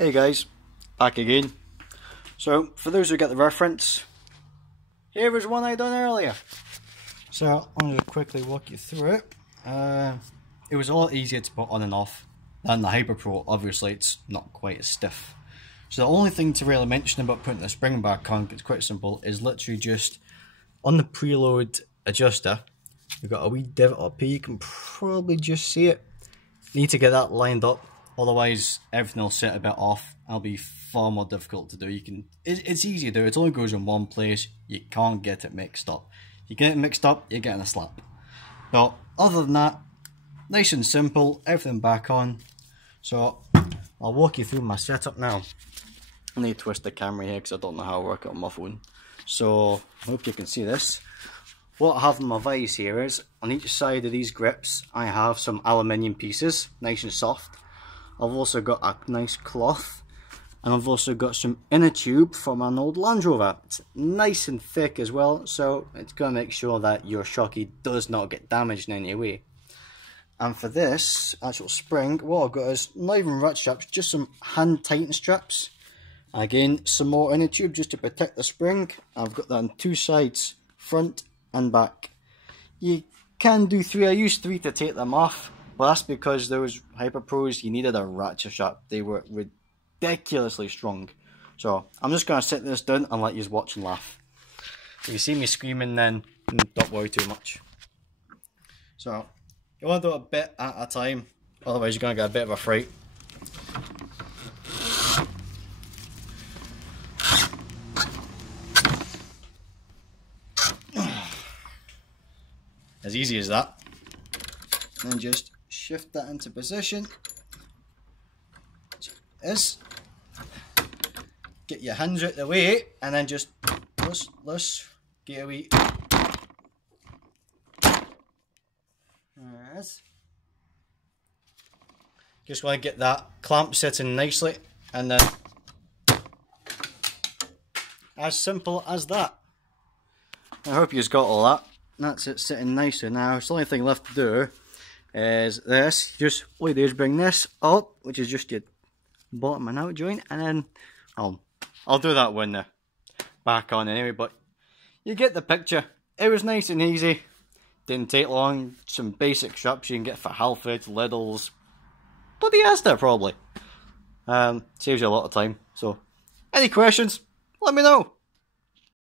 Hey guys, back again. So for those who get the reference, here was one I done earlier. So I'm going to quickly walk you through it. It was a lot easier to put on and off than the Hyper Pro. Obviously it's not quite as stiff. So the only thing to really mention about putting the spring back on, it's quite simple, is literally just on the preload adjuster, we've got a wee divot up here. You can probably just see it. Need to get that lined up. Otherwise, everything will sit a bit off. It'll be far more difficult to do. It's easy to do. It only goes in one place. You can't get it mixed up. You get it mixed up, you're getting a slap. But other than that, nice and simple. Everything back on. So I'll walk you through my setup now. I need to twist the camera here because I don't know how to work it on my phone. So I hope you can see this. What I have in my vise here is, on each side of these grips, I have some aluminium pieces, nice and soft. I've also got a nice cloth, and I've also got some inner tube from an old Land Rover. It's nice and thick as well, so it's going to make sure that your shocky does not get damaged in any way. And for this actual spring, what I've got is not even rat straps, just some hand tighten straps. Again, some more inner tube just to protect the spring. I've got that on two sides, front and back. You can do three. I used three to take them off. Well, that's because those Hyper Pros, you needed a ratchet strap. They were ridiculously strong. So I'm just going to sit this down and let you watch and laugh. If you see me screaming, then don't worry too much. So you want to do a bit at a time, otherwise you're going to get a bit of a fright. As easy as that. And then just shift that into position. Get your hands out the way, and then just loose, get a wee. There it is. Just want to get that clamp sitting nicely, and then as simple as that. I hope you've got all that. That's it sitting nicer now. So the only thing left to do is this. Just all you do is bring this up, which is just your bottom and out joint, and then I'll do that when they're back on anyway, but you get the picture. It was nice and easy. Didn't take long. Some basic straps you can get for Halfords, Lidl's, bloody Asda probably. Saves you a lot of time. So any questions, let me know.